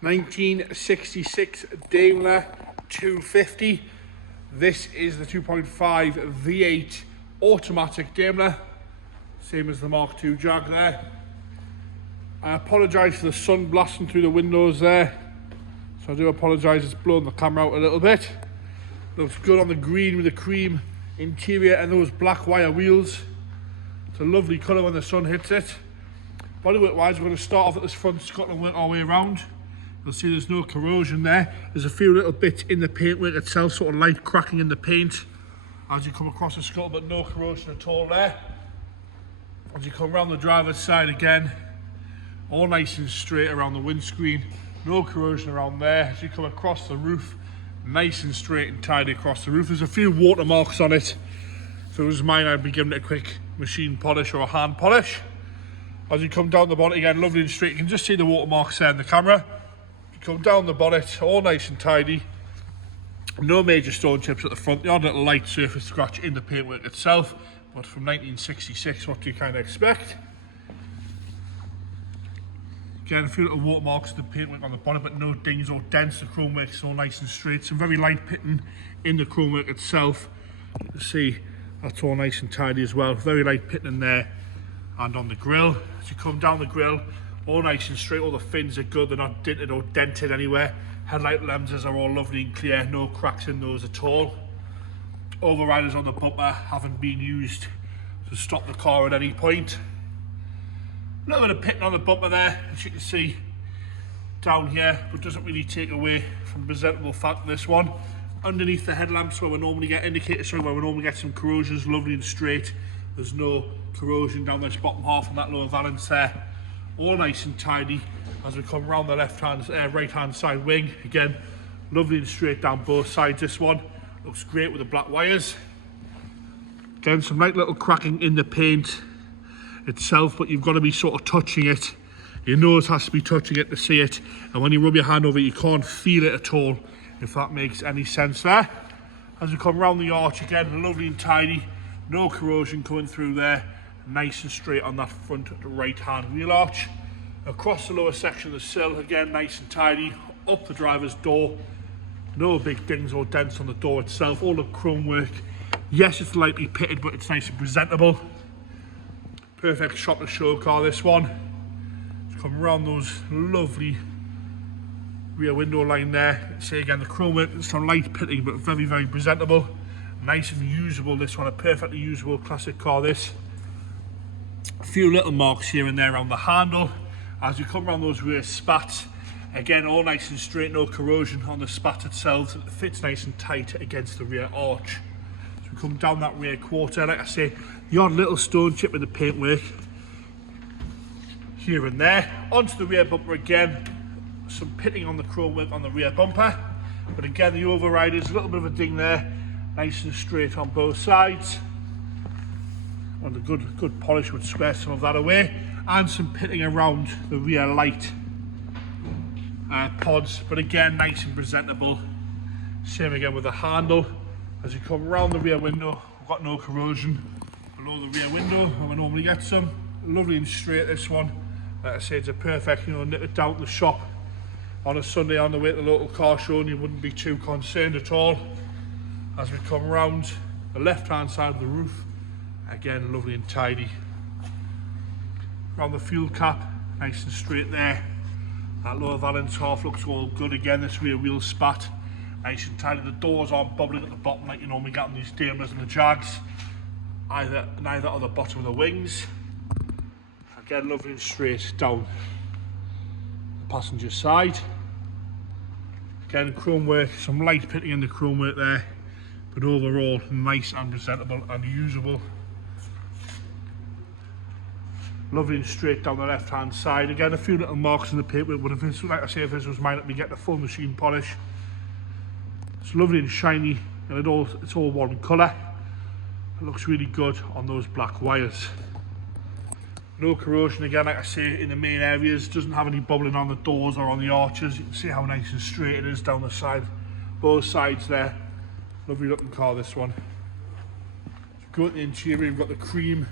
1966 Daimler 250. This is the 2.5 V8 automatic Daimler, same as the Mark II Jag there. I apologise for the sun blasting through the windows there, so I do apologise, it's blowing the camera out a little bit. Looks good on the green with the cream interior and those black wire wheels. It's a lovely colour when the sun hits it. Bodywork wise, we're going to start off at this front scuttle and work our way around. You'll see there's no corrosion there. There's a few little bits in the paintwork itself, sort of light cracking in the paint as you come across the scuttle, but no corrosion at all there. As you come around the driver's side again, all nice and straight around the windscreen, no corrosion around there. As you come across the roof, nice and straight and tidy across the roof. There's a few watermarks on it. If it was mine, I'd be giving it a quick machine polish or a hand polish. As you come down the bonnet again, lovely and straight. You can just see the watermarks there in the camera. You come down the bonnet, all nice and tidy. No major stone chips at the front. The odd little light surface scratch in the paintwork itself. But from 1966, what do you kind of expect? Again, a few little watermarks in the paintwork on the bonnet, but no dings or dents. The chromework's all nice and straight. Some very light pitting in the chromework itself. You can see that's all nice and tidy as well. Very light pitting in there. And on the grille, as you come down the grille, all nice and straight. All the fins are good. They're not dinted or dented anywhere. Headlight lenses are all lovely and clear. No cracks in those at all. Overriders on the bumper haven't been used to stop the car at any point. A little bit of pitting on the bumper there, as you can see down here, but doesn't really take away from the presentable fact of this one. Underneath the headlamps where we normally get indicators, where we normally get some corrosions, lovely and straight. There's no corrosion down this bottom half on that lower valance there. All nice and tidy. As we come around the right hand side wing, again, lovely and straight down both sides. This one looks great with the black wires. Again, some light little cracking in the paint itself, but you've got to be sort of touching it. Your nose has to be touching it to see it, and when you rub your hand over it, you can't feel it at all, if that makes any sense there. As we come around the arch again, lovely and tidy, no corrosion coming through there, nice and straight on that front right hand wheel arch. Across the lower section of the sill, again nice and tidy, up the driver's door, no big dings or dents on the door itself. All the chrome work, yes, it's lightly pitted, but it's nice and presentable. Perfect shop to show car, this one. Just come around those lovely rear window line there. See again the chrome work, some light pitting, but very, very presentable. Nice and usable, this one, a perfectly usable classic car, this. A few little marks here and there around the handle. As you come around those rear spats, again, all nice and straight, no corrosion on the spat itself. It fits nice and tight against the rear arch. As we come down that rear quarter, like I say, the odd little stone chip in the paintwork here and there. Onto the rear bumper again, some pitting on the chrome work on the rear bumper, but again the overriders, a little bit of a ding there, nice and straight on both sides, and a good polish would square some of that away, and some pitting around the rear light pods, but again nice and presentable. Same again with the handle. As you come around the rear window, we've got no corrosion below the rear window, and we normally get some. Lovely and straight, this one. Like I say, it's a perfect, nip it down to the shop on a Sunday on the way to the local car show, and you wouldn't be too concerned at all. As we come around the left hand side of the roof, again lovely and tidy. Around the fuel cap, nice and straight there. That lower valance half looks all good again. This rear wheel spat, nice and tidy. The doors aren't bubbling at the bottom like you normally get on these Daimlers and the Jags. Neither are the bottom of the wings. Again, lovely and straight down the passenger side. Again, chrome work, some light pitting in the chrome work there, but overall nice and presentable and usable. Lovely and straight down the left hand side. Again, a few little marks in the paintwork, but if this, like I say, if this was mine, I'd be getting a full machine polish. It's lovely and shiny, and it's all one colour. It looks really good on those black wires. No corrosion again, like I say, in the main areas. Doesn't have any bubbling on the doors or on the arches. You can see how nice and straight it is down the side, both sides there. Lovely looking car, this one. Go to the interior, you've got the cream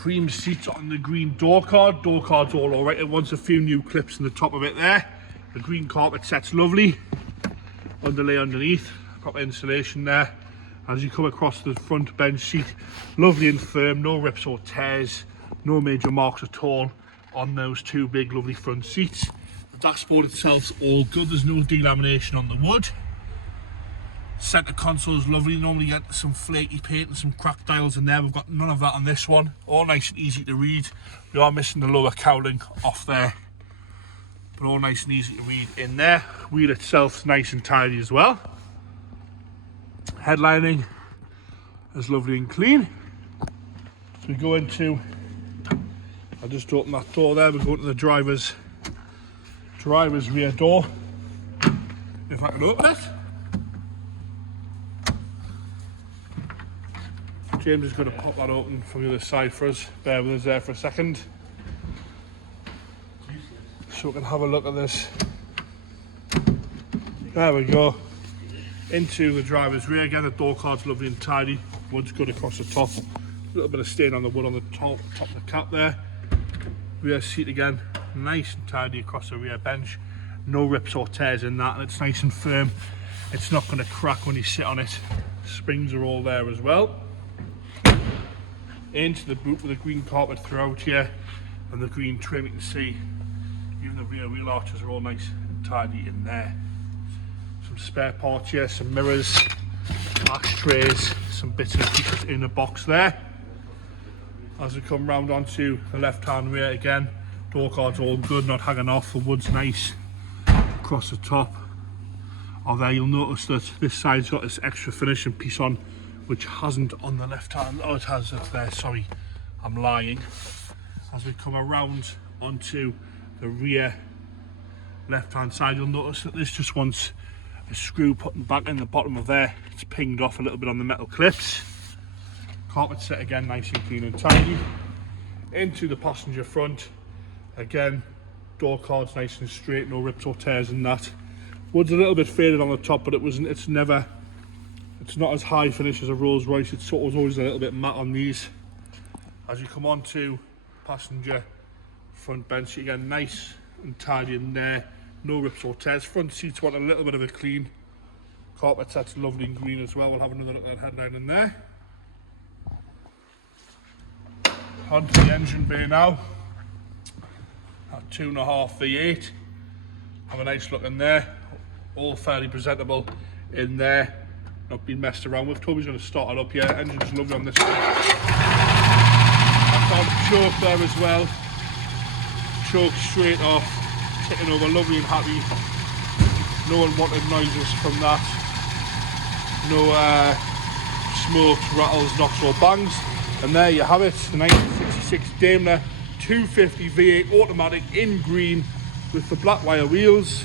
Cream seats on the green door card. Door card's all alright. It wants a few new clips in the top of it there. The green carpet set's lovely. Underlay underneath. Proper insulation there. As you come across the front bench seat, lovely and firm, no rips or tears, no major marks at all on those two big lovely front seats. The dashboard itself's all good, there's no delamination on the wood. Centre console is lovely, normally you get some flaky paint and some cracked dials in there. We've got none of that on this one, all nice and easy to read. We are missing the lower cowling off there, but all nice and easy to read in there. Wheel itself's nice and tidy as well. Headlining is lovely and clean. So we go into, I'll just open that door there, we go into the driver's rear door, if I can open it. James is going to pop that open from the other side for us, bear with us there for a second. So we can have a look at this. There we go. Into the driver's rear again, the door card's lovely and tidy, wood's good across the top, a little bit of stain on the wood on the top of the cap there. Rear seat again, nice and tidy across the rear bench, no rips or tears in that, and it's nice and firm, it's not going to crack when you sit on it. Springs are all there as well. Into the boot with the green carpet throughout here and the green trim. You can see even the rear wheel arches are all nice and tidy in there. Some spare parts here, some mirrors, ashtrays, some bits and pieces in the box there. As we come round onto the left hand rear again, door card's all good, not hanging off, the wood's nice across the top. Oh, there you'll notice that this side's got this extra finishing piece on, which hasn't on the left hand. Oh, it has, it's there, sorry, I'm lying. As we come around onto the rear left hand side, you'll notice that this just wants a screw putting back in the bottom of there. It's pinged off a little bit on the metal clips. Carpet set again, nice and clean and tidy. Into the passenger front again, door card's nice and straight, no rips or tears in that. Wood's a little bit faded on the top, but it's not as high finish as a Rolls Royce. It's sort of always a little bit matte on these. As you come on to passenger front bench again, nice and tidy in there, no rips or tears. Front seats want a little bit of a clean. Carpet set's lovely and green as well. We'll have another look at that headline in there. Onto the engine bay now. That 2.5 V8. Have a nice look in there. All fairly presentable in there. Not been messed around with. Toby's going to start it up here. Engine's lovely on this one. I found the choke there as well. Choke straight off. Ticking over, lovely and happy. No unwanted noises from that. No smokes, rattles, knocks or bangs. And there you have it, the 1966 Daimler 250 V8 automatic in green with the black wire wheels.